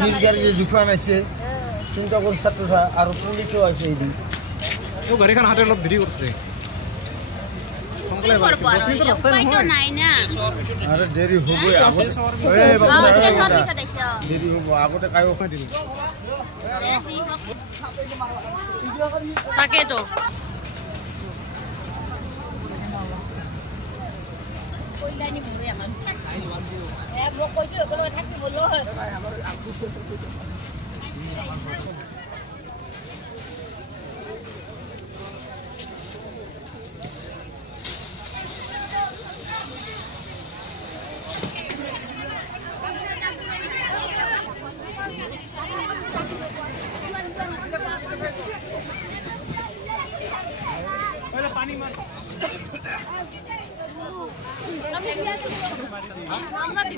জির গাড়ি যে দোকান আছে চিন্তা করে ছাত্ররা আর পুলিশও আছে এইদিন ও গাড়িখান হাতে অলপ দেরি করছে আরে দেরি হবই দেরি হবো আগতে কায়ো খাই তাকেতো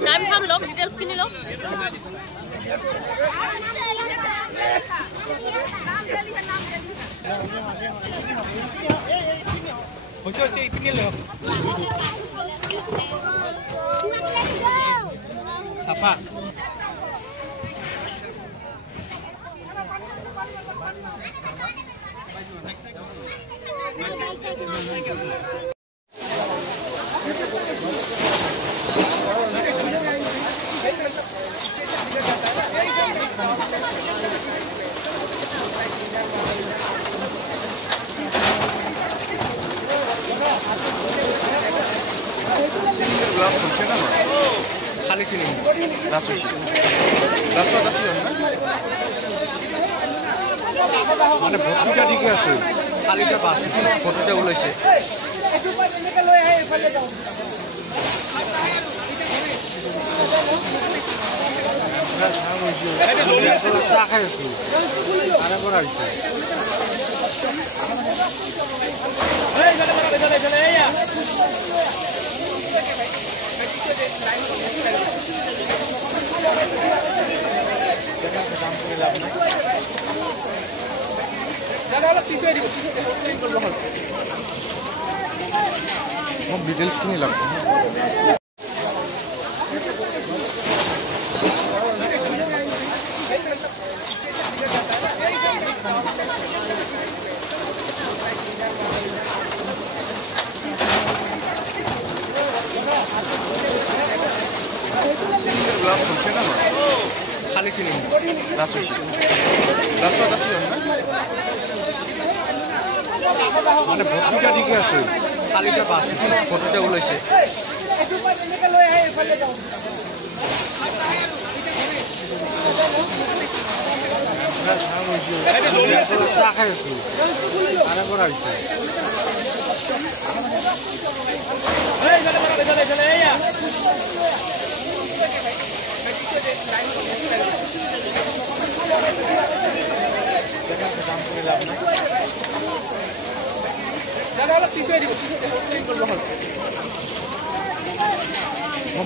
নাম থাম লওক ডিটেইলছ কিনি লওক সাফা খালি কিনি মানে ভর্তিটা ঠিকই আছে খালিটা বাস ফটোটা ওলাইছে চা খাই আছো আর একবার আসছে ডিটেইলস কিনি লাগবে খালি কিনি মানে ভর্তিটা ঠিকই আছে খালিটা বাস ফটোটা ওলাইছে চা খাই আছো আর একবার আসছে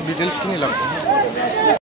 ডিটেইলস কিনি লাগবে